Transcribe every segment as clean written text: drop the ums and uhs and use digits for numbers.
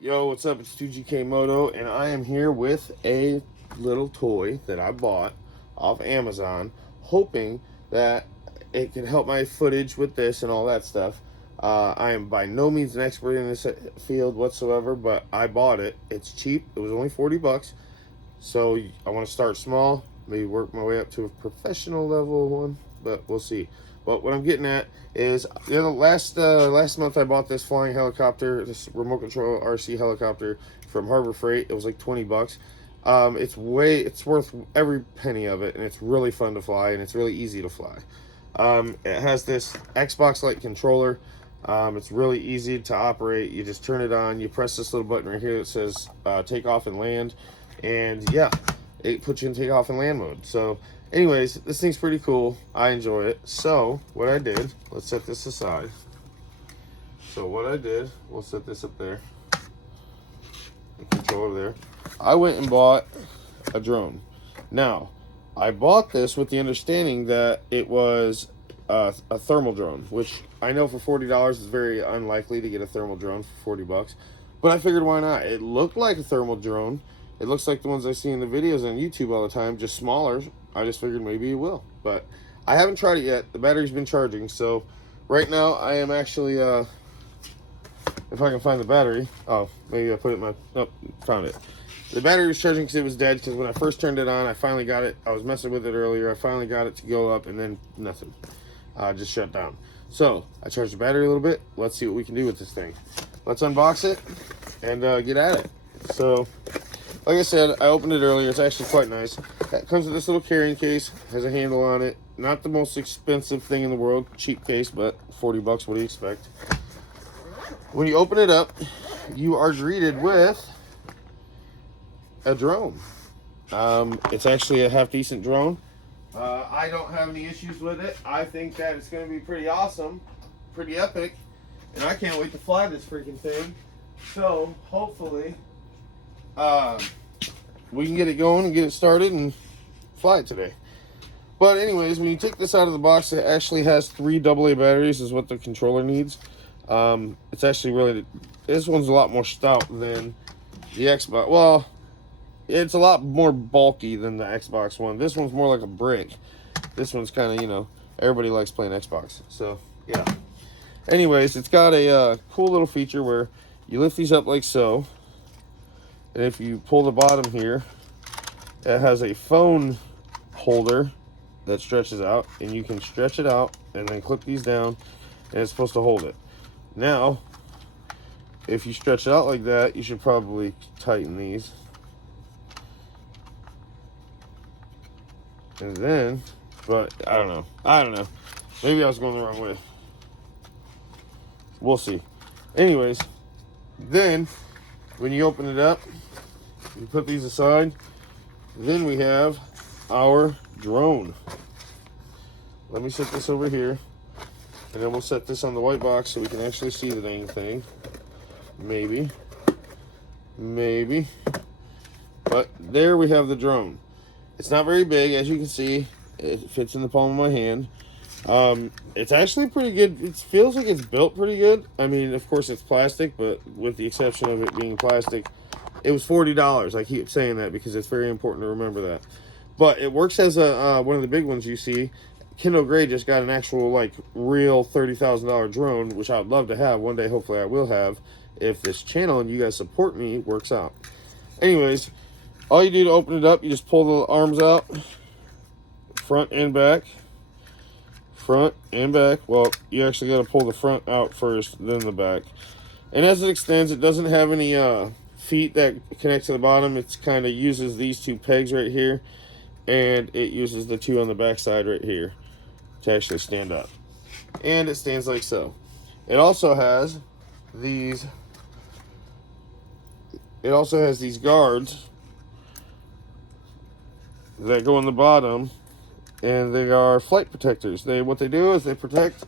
Yo, what's up? It's 2GK Moto, and I am here with a little toy that I bought off Amazon, hoping that it can help my footage with this and all that stuff. I am by no means an expert in this field whatsoever, but I bought it. It's cheap. It was only 40 bucks. So I want to start small, maybe work my way up to a professional level one, but we'll see. But what I'm getting at is, last month I bought this flying helicopter, this remote control RC helicopter from Harbor Freight. It was like 20 bucks. It's worth every penny of it, and it's really fun to fly, and it's really easy to fly. It has this Xbox-like controller. It's really easy to operate. You just turn it on, you press this little button right here that says take off and land, and yeah, it puts you in take off and land mode. So anyways, this thing's pretty cool. I enjoy it. So what I did, let's set this aside. So what I did, we'll set this up there, the controller there. I went and bought a drone. Now, I bought this with the understanding that it was a thermal drone, which I know for $40 is very unlikely to get a thermal drone for 40 bucks. But I figured, why not? It looked like a thermal drone. It looks like the ones I see in the videos on YouTube all the time, just smaller. I just figured maybe it will. But I haven't tried it yet. The battery's been charging. So right now I am actually, if I can find the battery. Oh, maybe I put it in my, nope, found it. The battery was charging because it was dead, because when I first turned it on, I finally got it. I was messing with it earlier. I finally got it to go up, and then nothing. Just shut down. So I charged the battery a little bit. Let's see what we can do with this thing. Let's unbox it and get at it. So like I said, I opened it earlier. It's actually quite nice. It comes with this little carrying case. Has a handle on it. Not the most expensive thing in the world. Cheap case, but 40 bucks. What do you expect? When you open it up, you are greeted with a drone. It's actually a half decent drone. I don't have any issues with it. I think that it's going to be pretty awesome, pretty epic, and I can't wait to fly this freaking thing. So hopefully we can get it going and get it started and fly it today. But anyways, when you take this out of the box, it actually has 3 AA batteries is what the controller needs. It's actually really, this one's a lot more stout than the Xbox. Well, it's a lot more bulky than the Xbox one. This one's more like a brick. This one's kind of, everybody likes playing Xbox. So, yeah. Anyways, it's got a cool little feature where you lift these up like so. And if you pull the bottom here, it has a phone holder that stretches out. And you can stretch it out and then clip these down. And it's supposed to hold it. Now, if you stretch it out like that, you should probably tighten these. And then, but I don't know. Maybe I was going the wrong way. We'll see. Anyways, then when you open it up, you put these aside. Then we have our drone. Let me set this over here. And then we'll set this on the white box so we can actually see the dang thing. Maybe. But there we have the drone. It's not very big, as you can see. It fits in the palm of my hand. It's actually pretty good. It feels like it's built pretty good. I mean, of course it's plastic, but with the exception of it being plastic, it was $40. I keep saying that because it's very important to remember that. But it works as a one of the big ones you see. Kendall Gray just got an actual, real $30,000 drone, which I'd love to have. One day, hopefully I will have, if this channel and you guys support me works out. Anyways, all you do to open it up, you just pull the arms out, front and back. Well, you actually got to pull the front out first, then the back. And as it extends, it doesn't have any feet that connect to the bottom. It kind of uses these 2 pegs right here, and it uses the 2 on the back side right here to actually stand up. And it stands like so. It also has these guards that go on the bottom, and they are flight protectors. What they do is they protect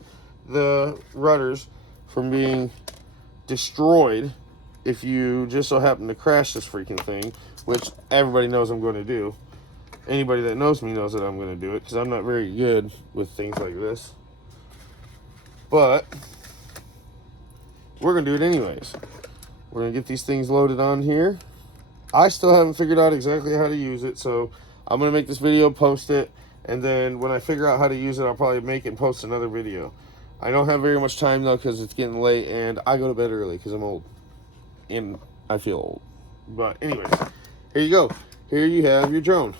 the rudders from being destroyed if you just so happen to crash this freaking thing, which everybody knows I'm going to do. Anybody that knows me knows that I'm going to do it, because I'm not very good with things like this. But we're going to do it anyways. We're gonna get these things loaded on here. I still haven't figured out exactly how to use it, so I'm gonna make this video, post it, and then when I figure out how to use it, I'll probably make and post another video. I don't have very much time though because it's getting late and I go to bed early because I'm old and I feel old. But anyways, here you go. Here you have your drone.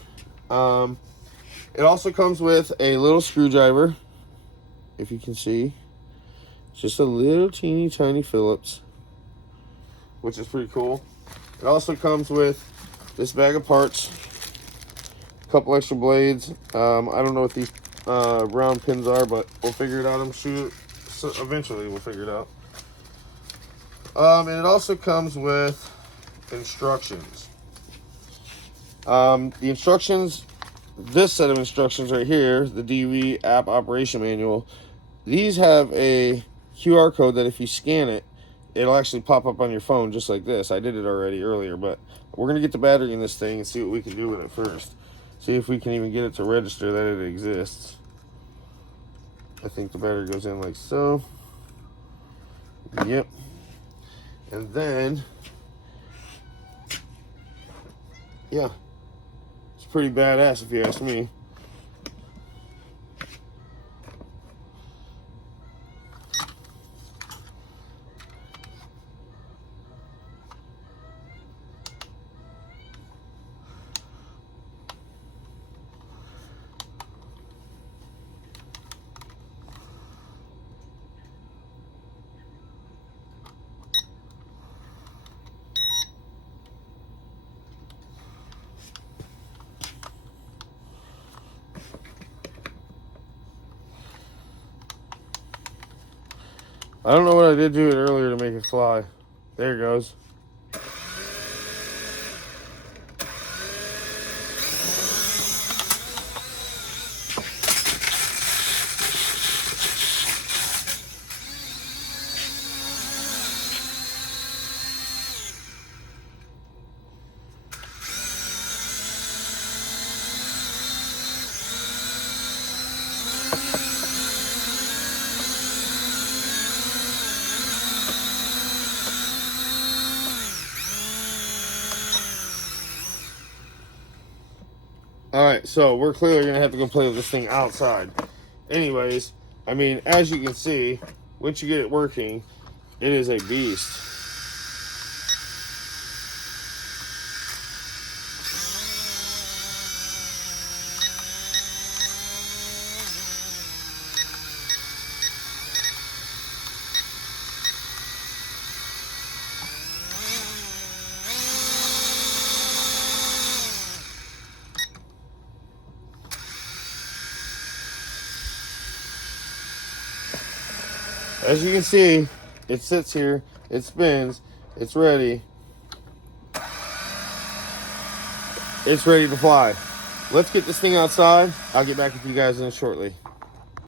It also comes with a little screwdriver, if you can see. It's just a little teeny tiny Phillips, which is pretty cool. It also comes with this bag of parts, a couple extra blades. I don't know what these round pins are, but we'll figure it out. I'm sure eventually we'll figure it out. And it also comes with instructions. The instructions, this set of instructions right here, the DV app operation manual, these have a QR code that if you scan it, it'll actually pop up on your phone just like this. I did it already earlier, but we're going to get the battery in this thing and see what we can do with it first. See if we can even get it to register that it exists. I think the battery goes in like so. Yep. And then, yeah, it's pretty badass if you ask me. I don't know what I did to it earlier to make it fly. There it goes. Alright, so we're clearly going to have to go play with this thing outside. Anyways, I mean, as you can see, once you get it working, it is a beast. As you can see, it sits here, it spins, it's ready. It's ready to fly. Let's get this thing outside. I'll get back with you guys in shortly.